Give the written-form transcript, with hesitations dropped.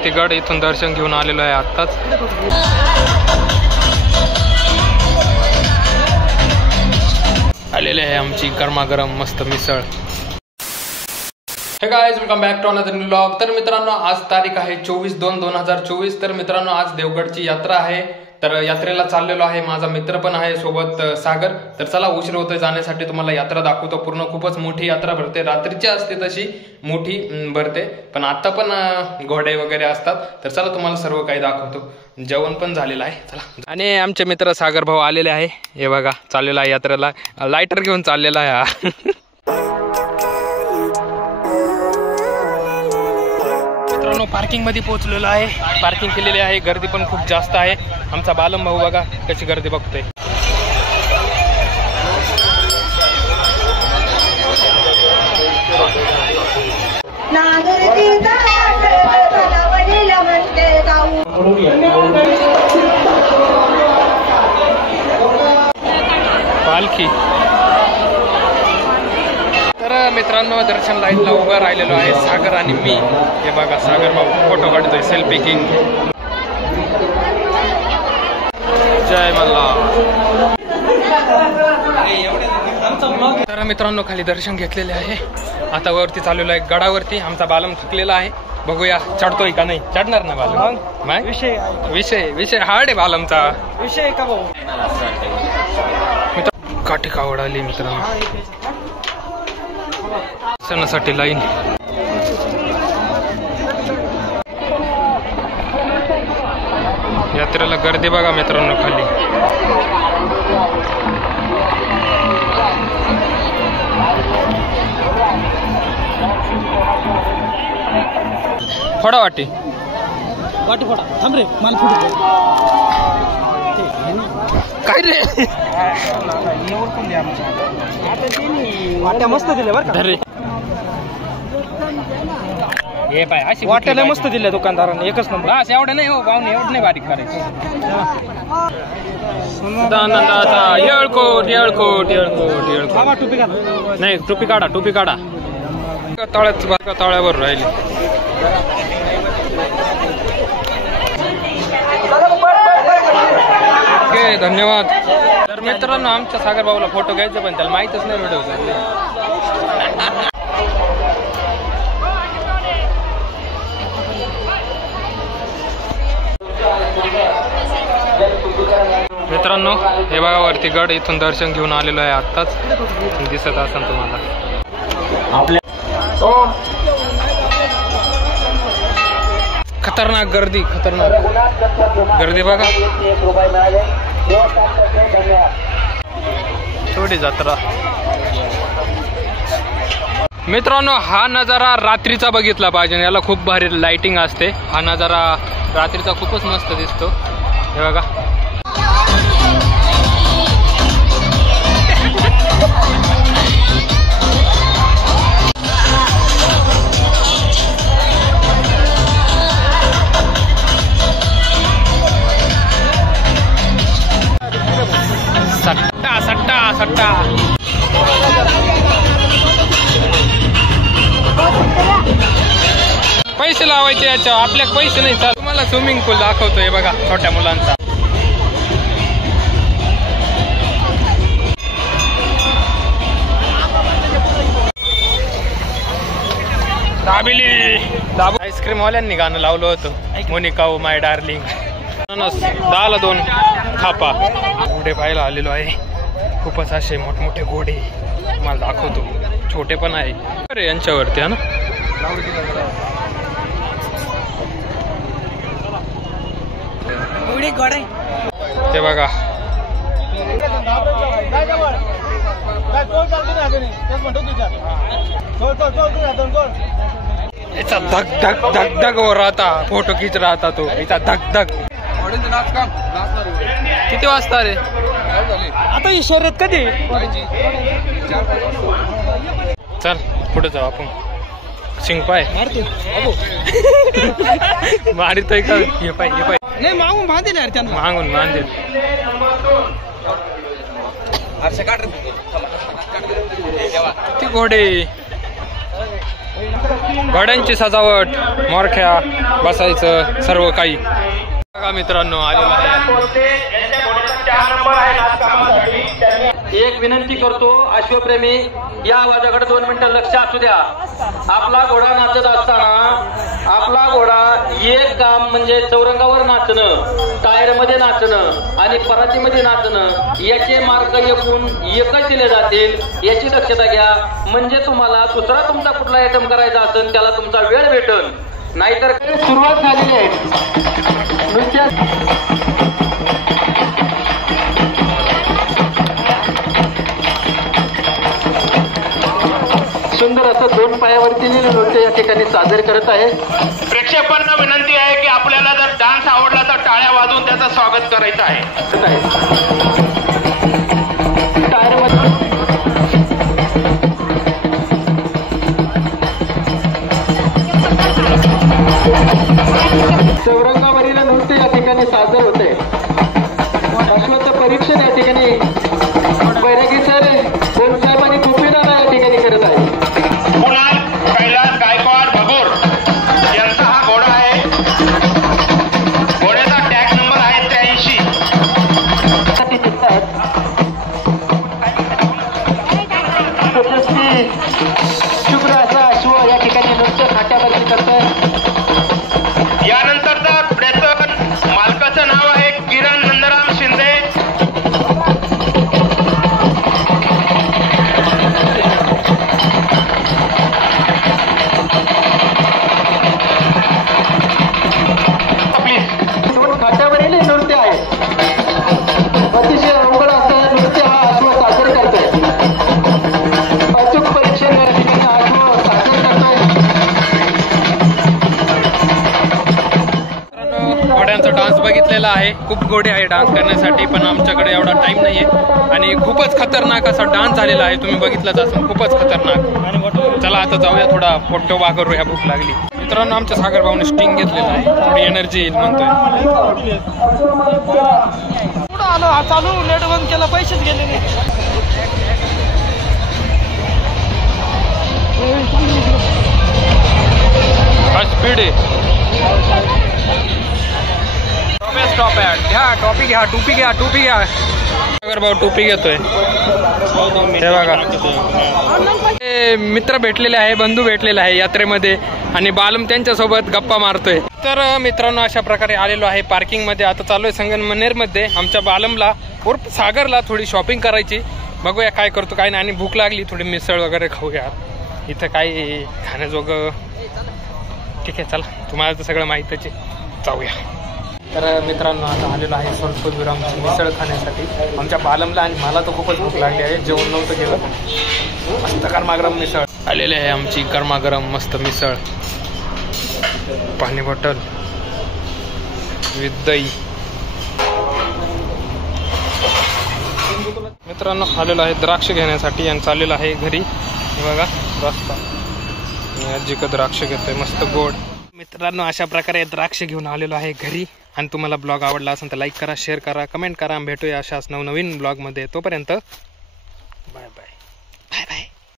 वरती गड, इथून दर्शन घेऊन आलेलो आहे आत्ताच। आलेले आहे आमची गरमागरम मस्त मिसळ। Hey guys, welcome back to another new vlog. तर मित्रांनो, आज तारीख आहे 24/2/2024। तर मित्रांनो, आज देवगडची यात्रा आहे। तर यात्रेला चाललेलो आहे, माझा मित्र पण आहे सोबत सागर। तर चला, उशीर होतोय जाण्यासाठी, तुम्हाला यात्रा दाखवतो पूर्ण। खूपच मोठी यात्रा भरते, रात्रीची असते तशी मोठी भरते, पण आता पण घोडे वगैरे असतात। तर चला, तुम्हाला सर्व काही दाखवतो। जेवण पण झालेलं आहे, चला। आणि आमचे मित्र सागर भाऊ आलेले आहे, हे बघा, चाललेला आहे यात्रेला, लायटर घेऊन चाललेला आहे हा। पार्किंग मध्ये पोहोचलेलो आहे, पार्किंग केलेली आहे, गर्दी पण खूप जास्त आहे। आमचा बालम भाऊ बघा कशी गर्दी बघतोय। पालखी। तर मित्रांनो, दर्शन लाईनला उभं राहिलेलो आहे सागर आणि मी। हे बघा, सागर भाऊ फोटो काढतोय, सेल्फी किंग। जय मल्हार। तर मित्रांनो, खाली दर्शन घेतलेले आहे, आता वरती चाललेलो आहे गडावरती। आमचा बालम थकलेला आहे, बघूया चढतोय का नाही। चढणार ना बालम? विषय हार्ड आहे बालमचा विषय का भाऊ। काठी कावड आली मित्रांनो, सणासाठी लाईन। यात्रेला गर्दी बघा मित्रांनो खाली। फोडा वाटी फोडा, थांब रे, माल फुट काय रे। वाट्या मस्त दिल्या बरं का, हे पाय अशी वाट्याला मस्त दिल्या दुकानदारांनी, एकच नंबर। बस एवढं नाही हो पाहुणे, एवढं नाही बारीक करायचं। येळकोट येळकोट येळकोट येळकोट, टोपी काढा नाही, टोपी काढा, टोपी काढा। तळ्याच बघा, तळ्यावर राहिली। ओके, धन्यवाद। तर मित्रांनो, आमच्या सागर भाऊला फोटो घ्यायचा, पण त्याला माहितच नाही व्हिडिओ चालले। मित्रांनो, हे बघा वरती गड, इथून दर्शन घेऊन आलेलो आहे आत्ताच, दिसत असेल तुम्हाला। आपल्या खतरनाक गर्दी, खतरनाक गर्दी बघा। छोटी जत्रा। मित्रांनो, हा नजारा रात्रीचा बघितला पाहिजे, याला खूप भारी लाइटिंग असते। हा नजारा रात्रीचा खूपच मस्त दिसतो, हे बघा। सट्टा सट्टा सट्टा, पैसे लावायचे याच्यावर, आपल्या पैसे नाही चाल। तुम्हाला स्विमिंग पूल दाखवतोय बघा, छोट्या मुलांचा। दाबिली आईस्क्रीम वाल्यांनी गाणं लावलं होतं, मोनिका ओ माय डार्लिंग। 10ला 2 खापा। घोडे पाहायला आलेलो आहे, खूपच असे मोठमोठे घोडे तुम्हाला दाखवतो, छोटे पण आहे। अरे यांच्यावरती आहे ना, ते बघा। याचा धक धक धक धक हो राहता, फोटो खींच राहता तो, याचा धक धक। किती वाजता रे आता ही शर्यत कधी? चल पुढे जाऊ आपण। शिंगपाय मारतो मारितोय का? ये पाय नाही, मागून बांधेल यार, त्यांना मागून बांधेल। ती घोडे घोड्यांची सजावट, मोरख्या बसायचं सर्व काही बघा मित्रांनो आलेलं आहे. एक विनंती करतो अश्वप्रेमी, या आवाजाकडे 2 मिनिटं लक्ष असू द्या. आपला घोडा नाचत असताना आपला घोडा एक काम म्हणजे चौरंगावर नाचणं, टायर मध्ये नाचणं आणि परातीमध्ये नाचणं याचे मार्क एकूण एकच दिले जातील याची दक्षता घ्या. म्हणजे तुम्हाला दुसरा तुमचा कुठला आयटम करायचा असेल त्याला तुमचा वेळ भेटेल. नाहीतर सुरुवात झालेली आहे नुसत्या सुंदर असं 2 पायावरती नृत्य या ठिकाणी सादर करत आहे. प्रेक्षकांना विनंती आहे की आपल्याला जर डान्स आवडला तर टाळ्या वाजवून त्याचं स्वागत करायचं आहे. चौरंगावरील नृत्य या ठिकाणी सादर होते. अश्वाचं परीक्षण या ठिकाणी बैरागी सर साहेब आणि गोपीनाथ या ठिकाणी करत आहे. कुणाल कैलास गायकवाड भगोर यांचा हा घोडा आहे. घोड्याचा टॅग नंबर आहे 83. शुभ्र असा अश्व या ठिकाणी नृत्य खाट्यावरती करतोय. यानंतरचा पुढचं मालकाचं नाव आहे किरण नंदराम शिंदे. खाट्यावरील नृत्य आहे. अतिशय अवघड असं नृत्य हा अश्व सादर करतोय. अचूक परीक्षण या ठिकाणी अश्व सादर करतोय. घोड्यांचा डान्स बघितलेला आहे. खूप घोडे आहे डान्स करण्यासाठी, पण आमच्याकडे एवढा टाइम नाहीये आणि खूपच खतरनाक असा डान्स झालेला आहे. तुम्ही बघितलंच असेल, खूपच खतरनाक. चला आता जाऊया, थोडा पोटोबा करूया, भूक लागली. मित्रांनो आमच्या सागर भाऊने स्टिंग घेतलेला आहे, थोडी एनर्जी येईल म्हणतोय. आलो चालू नेट बंद केला, पैसेच गेले नाही. स्पीड आहे. स्टॉप आहे. घ्या टोपी, घ्या टोपी, घ्या टोपी, घ्या. सागर भाऊ टोपी घेतोय हे बघा. मित्र भेटलेले आहे, बंधू भेटलेले आहे यात्रेमध्ये आणि बालम त्यांच्यासोबत गप्पा मारतोय. तर मित्रांनो अशा प्रकारे आलेलो आहे पार्किंग मध्ये. आता चालू आहे संगमनेर मध्ये. आमच्या बालमला उर्फ सागरला थोडी शॉपिंग करायची. बघूया काय करतो काय नाही. आणि भूक लागली, थोडी मिसळ वगैरे खाऊया. इथं काय खाण्याजोगं ठीक आहे. चला, तुम्हाला तर सगळं माहितच आहे, जाऊया. तर मित्रांनो आता आलेलो आहे स्वल्पविरामची मिसळ खाण्यासाठी. आमच्या बालमला आणि मला तर खूपच भूक लागली आहे, जेवण नव्हतं केलं. मस्त गरमागरम मिसळ आलेली आहे आमची, गरमागरम मस्त मिसळ, पाणी बॉटल विथ दही. मित्रांनो आलेलो आहे द्राक्ष घेण्यासाठी आणि चाललेलं आहे घरी. हे बघा रस्ता, आजीक द्राक्ष घेतोय मस्त गोड. मित्रांनो अशा प्रकारे द्राक्ष घेऊन आलेलो आहे घरी. आणि तुम्हाला ब्लॉग आवडला असेल तर लाईक करा, शेअर करा, कमेंट करा. भेटूया अशाच नवनवीन ब्लॉगमध्ये. तोपर्यंत बाय बाय बाय बाय.